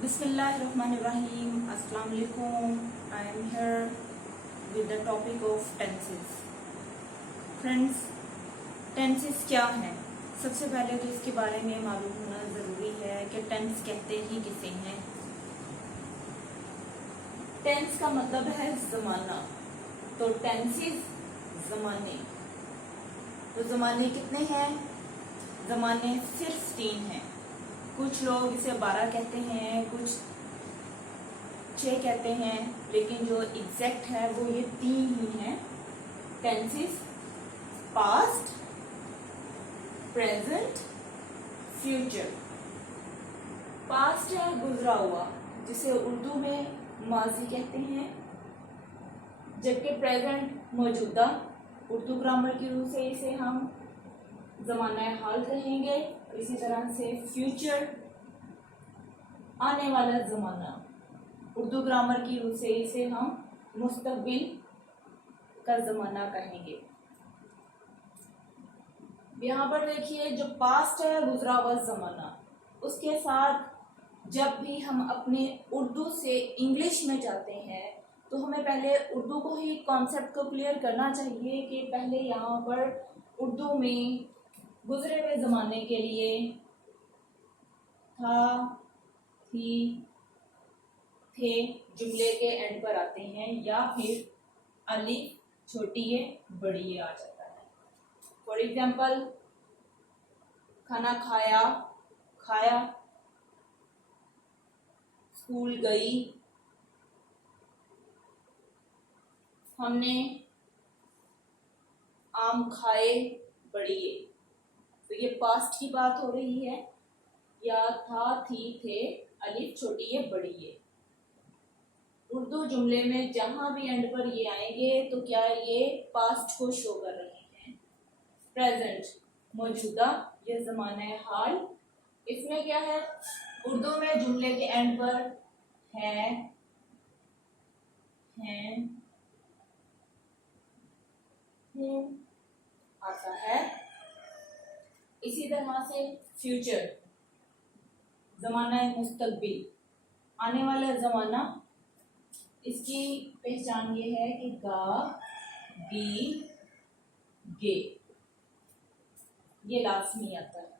Bismillahirrahmanirrahim. Assalamu alaikum. I am here with the topic of tenses. Friends, tenses क्या है? सबसे पहले तो इसके बारे में मालूम होना ज़रूरी है कि टेंस कहते ही किसे हैं। टेंस का मतलब है ज़माना, तो टेंसेस ज़माने। तो ज़माने कितने हैं? ज़माने सिर्फ 3 हैं। कुछ लोग इसे 12 कहते हैं, कुछ 6 कहते हैं, लेकिन जो एग्जैक्ट है वो ये 3 ही हैं। Tenses past, present, future. Past है गुजरा हुआ, जिसे उर्दू में माजी कहते हैं, जबकि प्रेजेंट मौजूदा, उर्दू ग्रामर की रूह से इसे हम ज़माना हाल कहेंगे। इसी तरह से फ्यूचर आने वाला ज़माना, उर्दू ग्रामर की रूह से इसे हम मुस्तकबिल का ज़माना कहेंगे। यहाँ पर देखिए, जो पास्ट है गुजरा हुआ ज़माना, उसके साथ जब भी हम अपने उर्दू से इंग्लिश में जाते हैं तो हमें पहले उर्दू को ही कॉन्सेप्ट को क्लियर करना चाहिए कि पहले यहाँ पर उर्दू में गुजरे हुए ज़माने के लिए था, थी, थे जुमले के एंड पर आते हैं, या फिर अलिफ छोटी है बड़ी है आ जाता है। फॉर एग्जाम्पल, खाना खाया, खाया, स्कूल गई, हमने आम खाए, बड़ी है। तो ये पास्ट की बात हो रही है, या था, थी, थे, अलिफ छोटी है बड़ी है। उर्दू जुमले में जहां भी एंड पर ये आएंगे तो क्या ये पास्ट को शो कर रहे हैं। प्रेजेंट मौजूदा, ये ज़माना हाल। इसमें क्या है, उर्दू में जुमले के एंड पर है, हैं, आता है। इसी तरह से फ्यूचर ज़माना मुस्तकबिल, आने वाला ज़माना। इसकी पहचान ये है कि गा, गी, गे, ये लाज़मी आता है।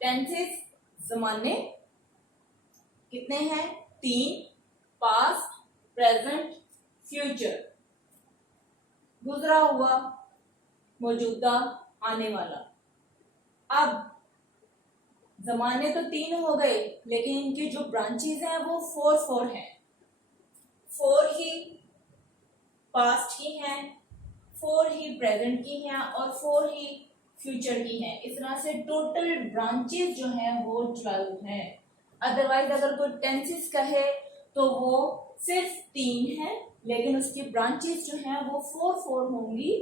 टेंसेस ज़माने कितने हैं? 3, पास्ट, प्रेजेंट, फ्यूचर। गुजरा हुआ, मौजूदा, आने वाला। अब ज़माने तो 3 हो गए, लेकिन इनकी जो ब्रांचेस हैं वो 4 हैं। 4 ही पास्ट की हैं, 4 ही प्रेजेंट की हैं और 4 ही फ्यूचर की हैं। इस तरह से टोटल ब्रांचेस जो हैं वो 12 हैं। अदरवाइज अगर कोई टेंसेस कहे तो वो सिर्फ 3 है, लेकिन उसकी ब्रांचेस जो हैं वो 4 होंगी,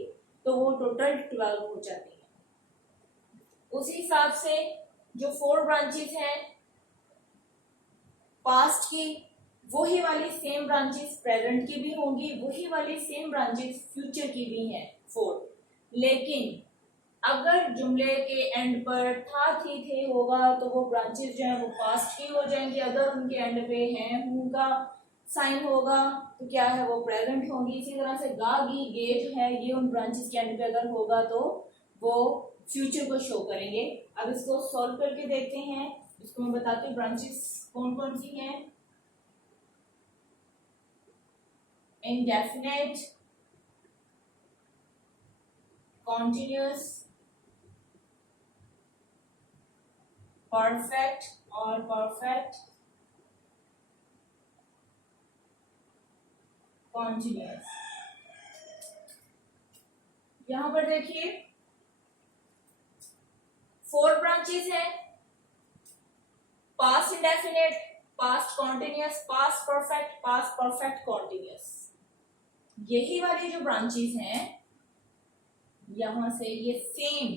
तो वो टोटल 12 हो जाती है। उसी हिसाब से जो 4 ब्रांचेस हैं पास्ट की, वही वाली सेम ब्रांचेस प्रेजेंट की भी होंगी, वही वाली सेम ब्रांचेस फ्यूचर की भी हैं 4। लेकिन अगर जुमले के एंड पर था, थी, थे होगा तो वो ब्रांचेस जो है वो पास्ट की हो जाएंगी। अगर उनके एंड पे हैं, उनका साइन होगा तो क्या है, वो प्रेजेंट होंगी। इसी तरह से गा, गी, गे जो है ये उन ब्रांचेस के एंड पे अगर होगा तो वो फ्यूचर को शो करेंगे। अब इसको सॉल्व करके देखते हैं। इसको मैं बताती हूँ ब्रांचेस कौन कौन सी हैं। इंडेफिनेट, कॉन्टिन्यूअस, परफेक्ट और परफेक्ट कॉन्टिन्यूअस। यहां पर देखिए 4 ब्रांचेस हैं, past indefinite, past continuous, past perfect, past perfect continuous. यही वाली जो ब्रांचेस हैं यहां से ये सेम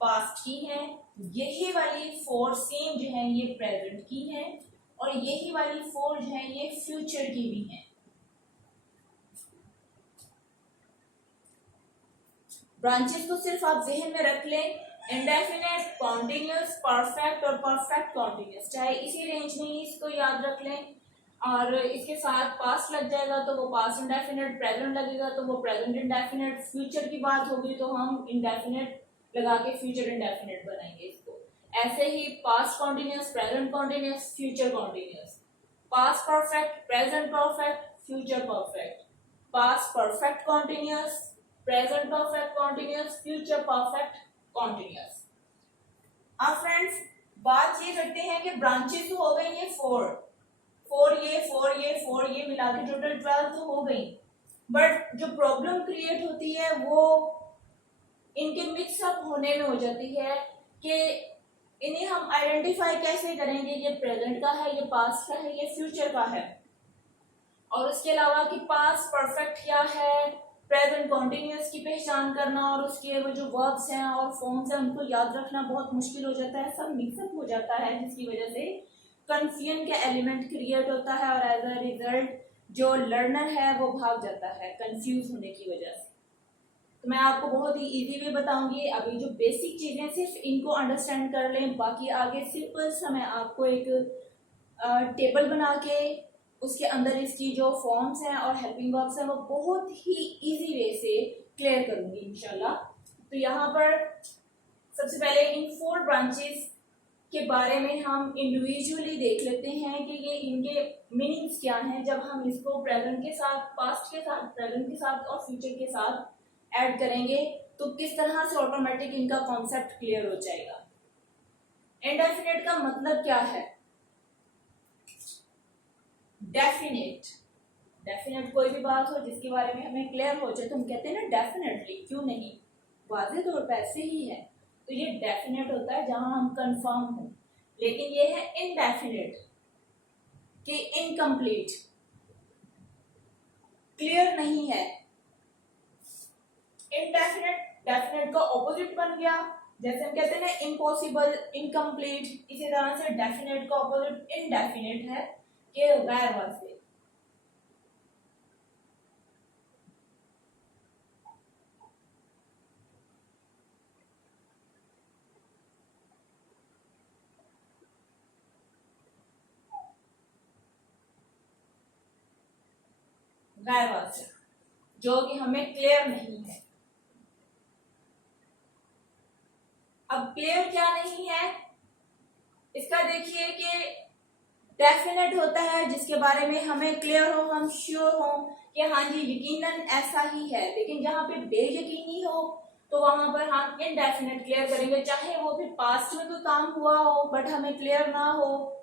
पास्ट की हैं, यही वाली 4 सेम जो है ये प्रेजेंट की हैं, और यही वाली 4 जो है ये फ्यूचर की भी हैं। ब्रांचेस को सिर्फ आप जहन में रख लें इंडेफिनेट, कॉन्टिन्यूस, परफेक्ट और परफेक्ट कॉन्टिन्यूस, चाहे इसी रेंज में ही इसको याद रख लें। और इसके साथ पास्ट लग जाएगा तो वो पास्ट इंडेफिनेट, प्रेजेंट लगेगा तो वो प्रेजेंट इंडेफिनेट, फ्यूचर की बात होगी तो हम इंडेफिनेट लगा के फ्यूचर इंडेफिनेट बनाएंगे इसको। ऐसे ही past continuous, present continuous, future continuous, past perfect, present perfect, future perfect, past perfect continuous, present perfect continuous, future perfect continuous. अब फ्रेंड्स बात ये करते हैं कि ब्रांचेस तो हो गई ये फोर ये मिला के टोटल 12 तो हो गई, बट जो प्रॉब्लम क्रिएट होती है वो इनके मिक्सअप होने में हो जाती है कि इन्हें हम आइडेंटिफाई कैसे करेंगे, ये प्रेजेंट का है, ये पास्ट का है, ये फ्यूचर का है। और उसके अलावा कि पास्ट परफेक्ट क्या है, प्रेजेंट कॉन्टिन्यूस की पहचान करना और उसके वो जो वर्ब्स हैं और फॉर्म्स हैं उनको याद रखना बहुत मुश्किल हो जाता है, सब मिक्सअप हो जाता है, जिसकी वजह से कंफ्यूजन का एलिमेंट क्रिएट होता है और एज अ रिजल्ट जो लर्नर है वो भाग जाता है कंफ्यूज होने की वजह से। तो मैं आपको बहुत ही इजी वे बताऊंगी। अभी जो बेसिक चीजें सिर्फ इनको अंडरस्टैंड कर लें, बाकी आगे सिंपल सा मैं आपको एक टेबल बना के उसके अंदर इसकी जो फॉर्म्स हैं और हेल्पिंग वर्ब्स हैं वो बहुत ही इजी वे से क्लियर करूंगी इंशाल्लाह। तो यहाँ पर सबसे पहले इन 4 ब्रांचेस के बारे में हम इंडिविजुअली देख लेते हैं कि ये इनके मीनिंग्स क्या हैं जब हम इसको प्रेजेंट के साथ, पास्ट के साथ, प्रेजेंट के साथ और फ्यूचर के साथ ऐड करेंगे तो किस तरह से ऑटोमेटिक इनका कॉन्सेप्ट क्लियर हो जाएगा। इंडेफिनेट का मतलब क्या है? डेफिनेट, डेफिनेट कोई भी बात हो जिसके बारे में हमें क्लियर हो जाए तो हम कहते हैं ना डेफिनेटली, क्यों नहीं, वाज़ेह तौर पर ऐसे ही है। तो ये डेफिनेट होता है जहां हम कंफर्म हो। लेकिन ये है इनडेफिनेट कि इनकम्प्लीट, क्लियर नहीं है। इनडेफिनेट डेफिनेट का ऑपोजिट बन गया, जैसे हम कहते हैं ना इम्पॉसिबल, इनकम्प्लीट, इसी तरह से डेफिनेट का ऑपोजिट इनडेफिनेट है कि गैर वाज़ेह। गैर वाज़ेह जो कि हमें क्लियर नहीं है। अब क्लियर क्या नहीं है इसका देखिए कि डेफिनेट होता है जिसके बारे में हमें क्लियर हो, हम श्योर हो कि हाँ जी यकीनन ऐसा ही है। लेकिन जहाँ पे बेयकीनी हो तो वहां पर हम इनडेफिनेट क्लियर करेंगे, चाहे वो भी पास्ट में कोई काम हुआ हो बट हमें क्लियर ना हो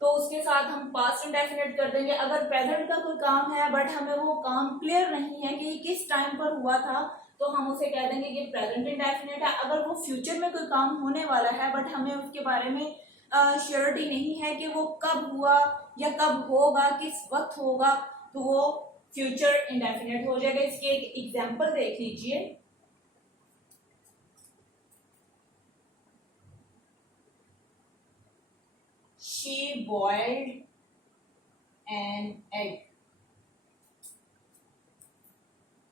तो उसके साथ हम पास्ट इंडेफिनेट कर देंगे। अगर प्रेजेंट का कोई काम है बट हमें वो काम क्लियर नहीं है कि किस टाइम पर हुआ था तो हम उसे कह देंगे कि प्रेजेंट इंडेफिनेट है। अगर वो फ्यूचर में कोई काम होने वाला है बट हमें उसके बारे में श्योरिटी नहीं है कि वो कब हुआ या कब होगा, किस वक्त होगा, तो वो फ्यूचर इंडेफिनेट हो जाएगा। इसके एक एग्जांपल देख लीजिए। She boiled an egg.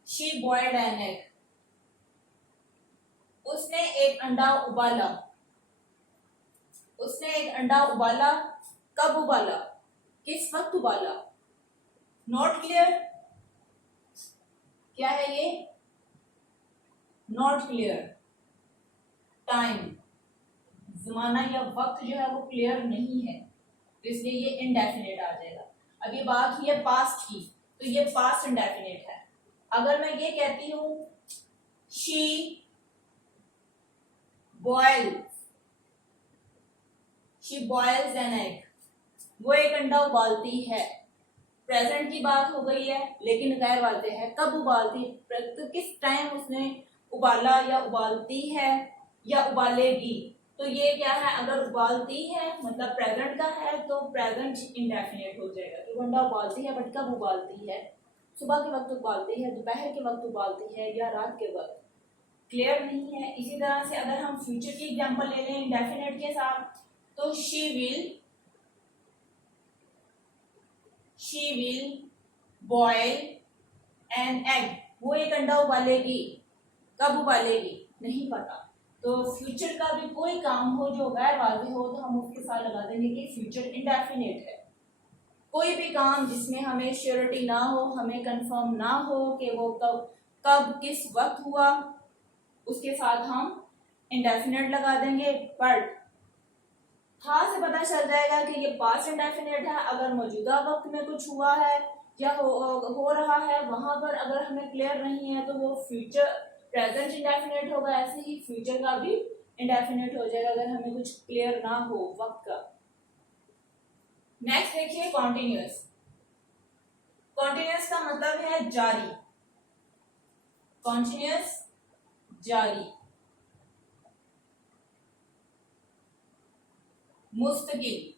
She boiled an egg. उसने एक अंडा उबाला। उसने एक अंडा उबाला, कब उबाला, किस वक्त उबाला? Not clear. क्या है ये? Not clear. टाइम, जमाना या वक्त जो है वो क्लियर नहीं है तो इसलिए ये इनडेफिनेट आ जाएगा। अब ये बात हुई है पास्ट की तो ये पास्ट इंडेफिनेट है। अगर मैं ये कहती हूं शी बॉयल्स एन एग, वो एक अंडा उबालती है। प्रेजेंट की बात हो गई है लेकिन गैर वाज़ेह है, कब उबालती, तो किस टाइम उसने उबाला या उबालती है या उबालेगी। तो ये क्या है, अगर उबालती है मतलब प्रेजेंट का है तो प्रेजेंट इंडेफिनेट हो जाएगा कि वो अंडा उबालती है बट कब उबालती है, सुबह के वक्त उबालती है, दोपहर के वक्त उबालती है या रात के वक्त, क्लियर नहीं है। इसी तरह से अगर हम फ्यूचर की एग्जांपल ले लें इंडेफिनेट के साथ तो she will boil an egg, वो एक अंडा उबालेगी, कब उबालेगी नहीं पता। तो फ्यूचर का भी कोई काम हो जो गैर वाज़ेह हो तो हम उसके साथ लगा देंगे कि फ्यूचर इंडेफिनिट है। कोई भी काम जिसमें हमें श्योरिटी ना हो, हमें कंफर्म ना हो कि वो कब कब किस वक्त हुआ, उसके साथ हम इंडेफिनिट लगा देंगे। बट था से पता चल जाएगा कि ये पास्ट इंडेफिनिट है। अगर मौजूदा वक्त में कुछ हुआ है या हो रहा है, वहां पर अगर हमें क्लियर नहीं है तो वो फ्यूचर प्रेजेंट इंडेफिनिट होगा। ऐसे ही फ्यूचर का भी इंडेफिनिट हो जाएगा अगर हमें कुछ क्लियर ना हो वक्त का। नेक्स्ट देखिए कॉन्टिन्यूअस। कॉन्टिन्यूअस का मतलब है जारी। कॉन्टिन्यूअस जारी। मुस्तकिल,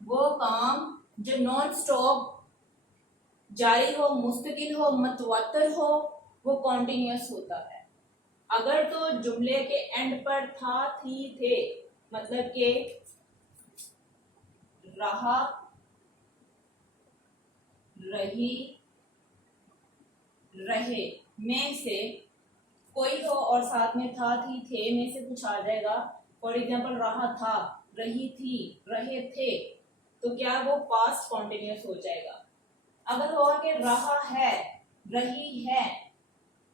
वो काम जो नॉन स्टॉप जारी हो, मुस्तकिल हो, मतवातर हो, वो कॉन्टिन्यूअस होता है। अगर तो जुमले के एंड पर था, थी, थे, मतलब के रहा, रही, रहे में से कोई हो और साथ में था, थी, थे में से कुछ आ जाएगा, फॉर एग्जाम्पल रहा था, रही थी, रहे थे, तो क्या वो पास्ट कॉन्टिन्यूअस हो जाएगा। अगर होगा कि रहा है, रही है,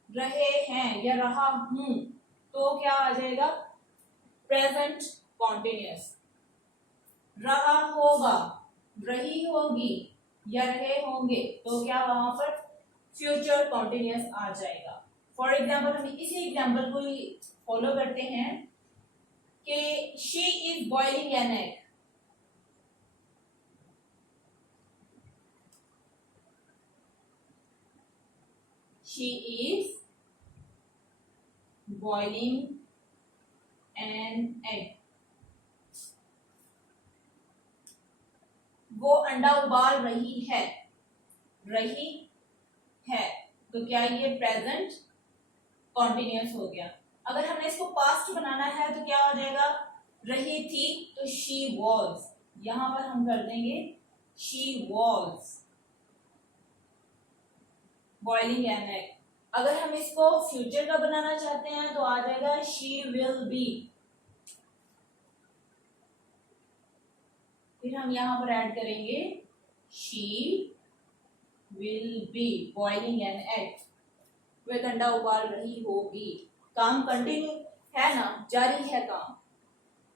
रहे हैं या रहा हूं, तो क्या आ जाएगा प्रेजेंट कॉन्टिन्यूअस। रहा होगा, रही होगी या रहे होंगे, तो क्या वहां पर फ्यूचर कॉन्टिन्यूअस आ जाएगा। फॉर एग्जाम्पल हम इसी एग्जाम्पल को ही फॉलो करते हैं कि she is boiling an egg. She is boiling N egg. वो अंडा उबाल रही है, रही है, तो क्या ये प्रेजेंट कॉन्टिन्यूअस हो गया। अगर हमें इसको पास्ट बनाना है तो क्या हो जाएगा, रही थी तो शी वॉज, यहां पर हम कर देंगे she was boiling an egg. अगर हम इसको फ्यूचर का बनाना चाहते हैं तो आ जाएगा शी विल बी। फिर हम यहां पर ऐड करेंगे she will be boiling an egg. वह अंडा उबाल रही होगी। काम कंटिन्यू है ना, जारी है काम।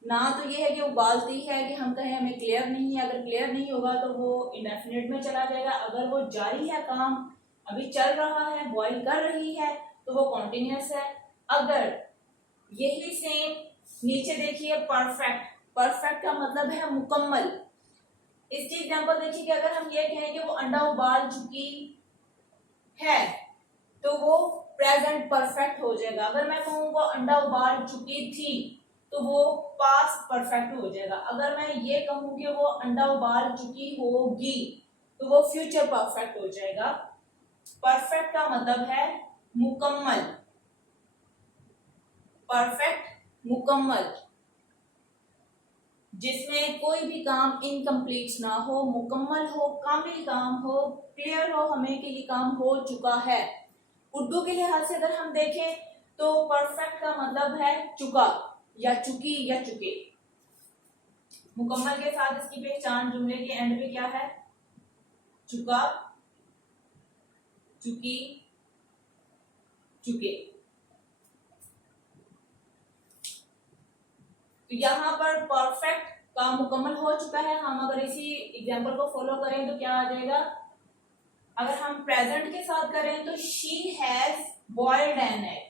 ना तो ये है कि उबालती है कि हम कहें हमें क्लियर नहीं है, अगर क्लियर नहीं होगा तो वो इंडेफिनिट में चला जाएगा। अगर वो जारी है, काम अभी चल रहा है, बॉईल कर रही है, तो वो कॉन्टिन्यूअस है। अगर यही सेम नीचे देखिए परफेक्ट, परफेक्ट का मतलब है मुकम्मल। इसकी एग्जांपल देखिए कि अगर हम ये कहें कि वो अंडा उबाल चुकी है तो वो प्रेजेंट परफेक्ट हो जाएगा। अगर मैं कहूँ वो अंडा उबाल चुकी थी तो वो पास्ट परफेक्ट हो जाएगा। अगर मैं ये कहूँ कि वो अंडा उबाल चुकी होगी तो वो फ्यूचर परफेक्ट हो जाएगा। परफेक्ट का मतलब है मुकम्मल, परफेक्ट मुकम्मल, जिसमें कोई भी काम इनकम्प्लीट ना हो, मुकम्मल हो, कामिल काम हो, क्लियर हो हमें कि ये काम हो चुका है। उर्दू के लिहाज से अगर हम देखें तो परफेक्ट का मतलब है चुका या चुकी या चुके। मुकम्मल के साथ इसकी पहचान जुमले के एंड पे क्या है, चुका, चुकी, चुके। तो यहाँ पर परफेक्ट काम मुकम्मल हो चुका है। हम अगर इसी एग्जाम्पल को फॉलो करें तो क्या आ जाएगा, अगर हम प्रेजेंट के साथ करें तो she has boiled an egg.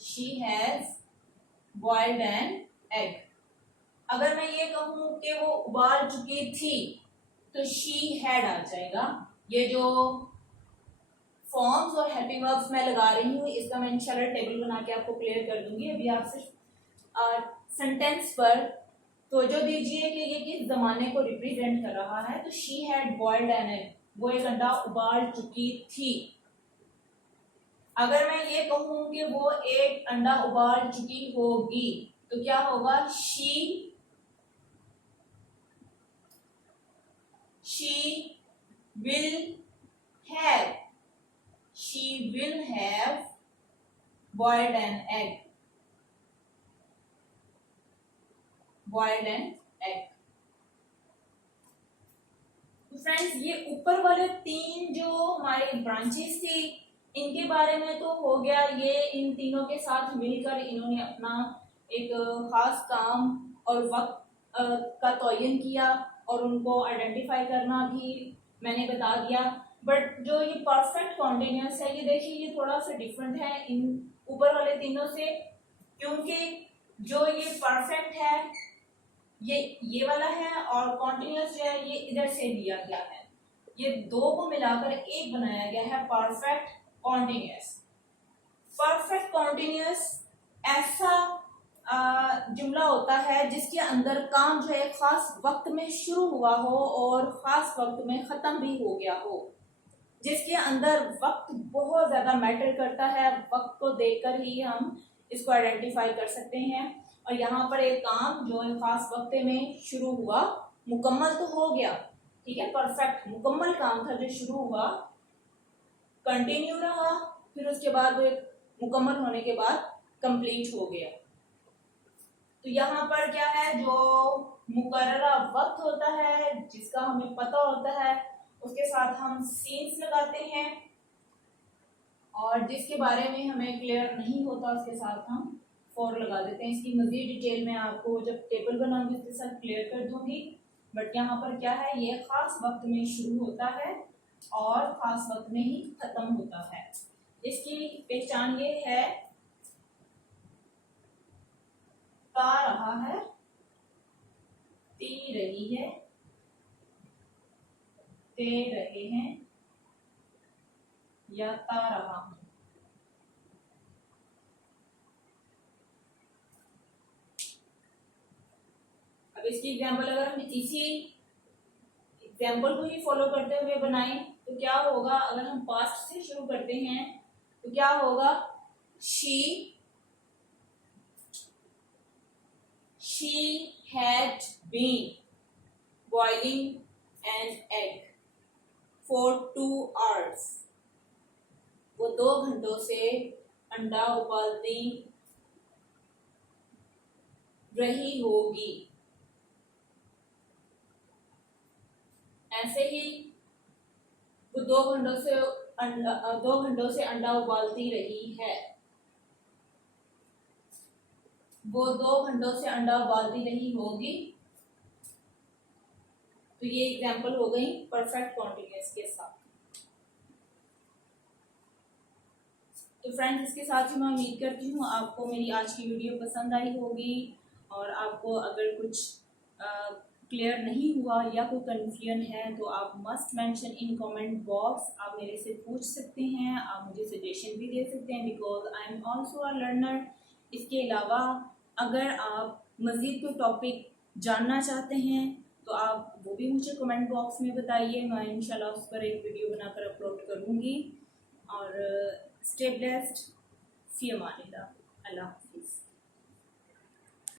She has boiled an egg. अगर मैं ये कहूं कि वो उबाल चुकी थी तो शी हैड आ जाएगा। ये जो फॉर्म्स और हेल्पिंग वर्ब्स मैं लगा रही हूँ इसका मैं इंशाल्लाह टेबल बना के आपको क्लियर कर दूंगी। अभी आप सिर्फ सेंटेंस पर तवज्जो दीजिए कि ये किस जमाने को रिप्रेजेंट कर रहा है। तो she had boiled N egg, वो एक अंडा उबाल चुकी थी। अगर मैं ये कहूं कि वो एक अंडा उबाल चुकी होगी तो क्या होगा, she will have, she will have boiled an egg, boiled an egg। तो फ्रेंड्स ये ऊपर वाले तीन जो हमारे ब्रांचेस थी इनके बारे में तो हो गया। ये इन तीनों के साथ मिलकर इन्होंने अपना एक खास काम और वक्त का तयन किया और उनको आइडेंटिफाई करना भी मैंने बता दिया। बट जो ये परफेक्ट कॉन्टिन्यूअस है ये देखिए ये थोड़ा सा डिफरेंट है इन ऊपर वाले तीनों से, क्योंकि जो ये परफेक्ट है ये वाला है और कॉन्टिन्यूअस जो है ये इधर से दिया गया है। ये दो को मिलाकर एक बनाया गया है परफेक्ट कॉन्टिन्यूअस। परफेक्ट कॉन्टिन्यूअस ऐसा जुमला होता है जिसके अंदर काम जो है खास वक्त में शुरू हुआ हो और खास वक्त में खत्म भी हो गया हो, जिसके अंदर वक्त बहुत ज्यादा मैटर करता है। वक्त को देखकर ही हम इसको आइडेंटिफाई कर सकते हैं। और यहाँ पर एक काम जो खास वक्त में शुरू हुआ, मुकम्मल तो हो गया, ठीक है, परफेक्ट मुकम्मल काम था जो शुरू हुआ, कंटिन्यू रहा, फिर उसके बाद वो मुकम्मल होने के बाद कंप्लीट हो गया। तो यहाँ पर क्या है, जो मुकर्ररा वक्त होता है जिसका हमें पता होता है उसके साथ हम सीन्स लगाते हैं, और जिसके बारे में हमें क्लियर नहीं होता उसके साथ हम फॉर लगा देते हैं। इसकी मजीद डिटेल में आपको जब टेबल बनाऊंगी उसके साथ क्लियर कर दूंगी। बट यहाँ पर क्या है, ये खास वक्त में शुरू होता है और खास वक्त में ही खत्म होता है। इसकी पहचान ये है, ता रहा है, ती रही है, ते रहे हैं या ता रहा हूं। अब इसकी एग्जाम्पल अगर हम इसी एग्जाम्पल को ही फॉलो करते हुए बनाएं तो क्या होगा, अगर हम पास्ट से शुरू करते हैं तो क्या होगा, she had been boiling an egg for 2 hours। वो 2 घंटों से अंडा उबालती रही होगी। ऐसे ही वो 2 घंटों से अंडा उबालती रही है। वो 2 घंटों से अंडा उबालती रही होगी। तो ये एग्जाम्पल हो गई परफेक्ट कॉन्टिन्यूअस के साथ। तो फ्रेंड्स इसके साथ ही मैं उम्मीद करती हूँ आपको मेरी आज की वीडियो पसंद आई होगी, और आपको अगर कुछ क्लियर नहीं हुआ या कोई कन्फ्यूजन है तो आप must mention in comment box. आप मेरे से पूछ सकते हैं, आप मुझे सजेशन भी दे सकते हैं, because I am also a learner. इसके अलावा अगर आप मज़ीद कोई टॉपिक जानना चाहते हैं तो आप वो भी मुझे कमेंट बॉक्स में बताइए, मैं इंशाल्लाह उस पर एक वीडियो बनाकर अपलोड करूँगी। और स्टे ब्लेस्ड, फ़ी अमानिल्लाह, अल्लाह।